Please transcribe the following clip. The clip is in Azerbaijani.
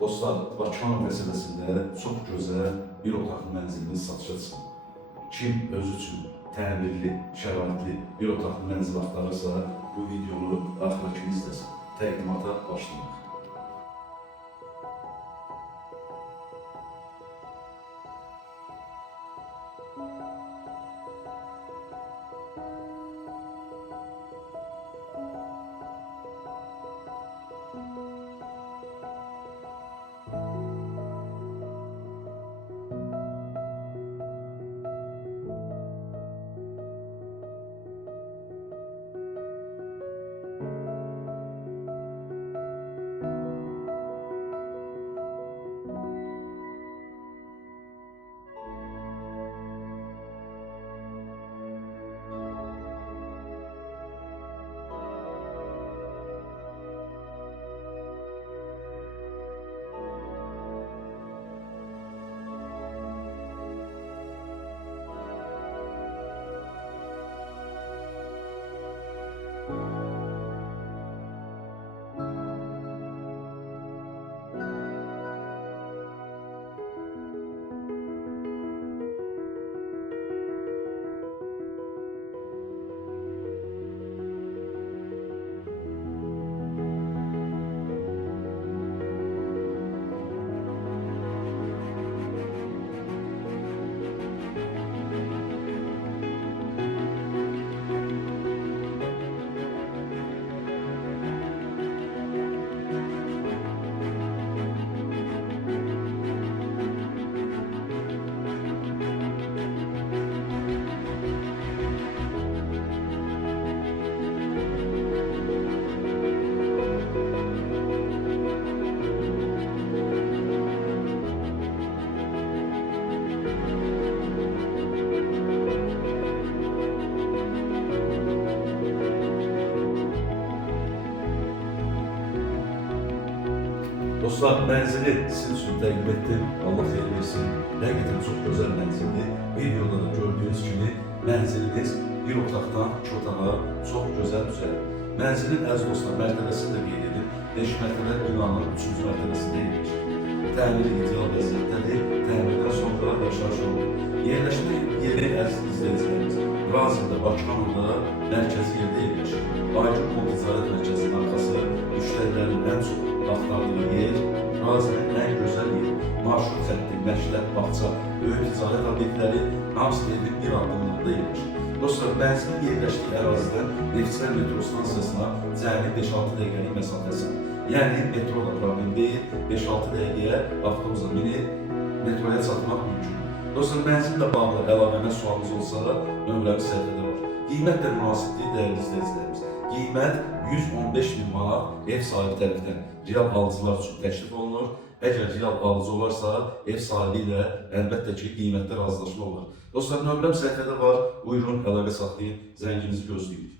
Dostlar, Bakıxanov məsələsində çox gözəl bir otaqlı mənzilimiz satışa çıxıb. Kim özü üçün təmirli, şəraitli bir otaqlı mənzil axtarırsa, bu videonu axıra kimi izləsin. Təqdimata başlayaq. Dostlar, mənzili sizin üçün təqdim etdim. Allah xeyir versin. Həqiqətən çox gözəl mənzildir. Videoda da gördüyünüz kimi mənzilimiz bir otaqdan 2 otağa çox gözəl düzəldir. Mənzilin əziz dostlar mərtəbəsini də qeyd edib, 5 mərtəbə binanın 3-cü mərtəbəsində yerləşir. Təmiri ideal vəziyyətdədir. Təmirdən sonra yaşayış olur. Yerləşmə yeri əziz izləyicilərimiz. Razında, Bakıxanovda mərkəzi yerdə yerləşir. Aygün Pol Ticarət Mərkəzinin arxası müştərilərin ən çox axtardığı yer, Razinin ən gözəl yeri, marşrut xətti, məktəb, bağça, böyük ticarət obyektləri hamısı evin bir addımlığında yerləşir. Dostlar, mənzilin yerləşdiyi ərazidən Neftçilər metro stansiyasına cəmi 5-6 dəqiqəlik məsafəsi. Yəni, metro da problem deyil, 5-6 dəqiqəyə avtobusa minib metroya çatmaq mümkün. Dostlar, mənzillə bağlı əlavəmə sualınız olsa, nömrəli səhifədə var. Qiymət də münasibdir, dəyərli izləyicilərimiz. Qiymət 115.000 manat ev sahibi tərəfindən real alıcılar üçün təklif olunur. Əgər real alıcı olarsa, ev sahibi ilə əlbəttə ki, qiymətdə razılaşma olar. Dostlar, nömrəm səhifədə var. Buyurun, əlaqə saxlayın, zənginizi gözləyin.